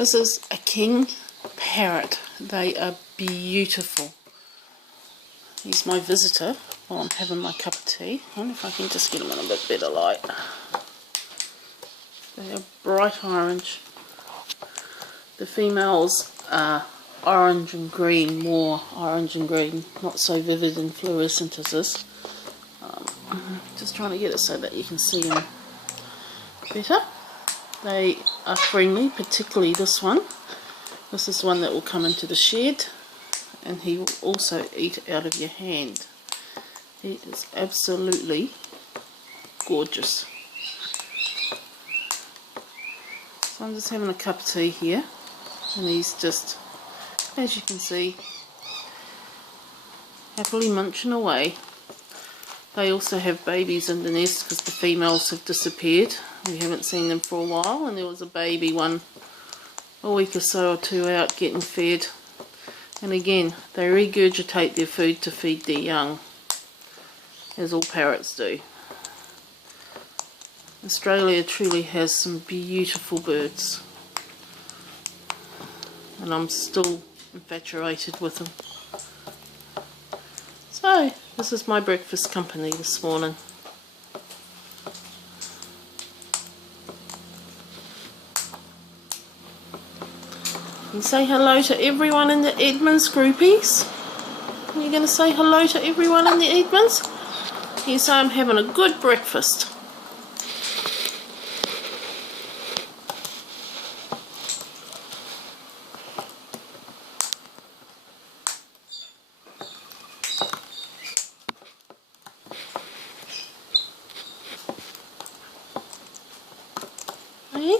This is a king parrot. They are beautiful. He's my visitor while I'm having my cup of tea. I wonder if I can just get him in a bit better light. They are bright orange. The females are orange and green, more orange and green, not so vivid and fluorescent as this. Just trying to get it so that you can see them better. They are friendly, particularly this one. This is one that will come into the shed, and he will also eat out of your hand. He is absolutely gorgeous. So I'm just having a cup of tea here, and he's just, as you can see, happily munching away. They also have babies in the nest because the females have disappeared. We haven't seen them for a while, and there was a baby one a week or so or two out getting fed. And again, they regurgitate their food to feed their young, as all parrots do. Australia truly has some beautiful birds, and I'm still infatuated with them. So, this is my breakfast company this morning. And say hello to everyone in the Edmonds groupies. Are you going to say hello to everyone in the Edmonds? You say I'm having a good breakfast. Hey?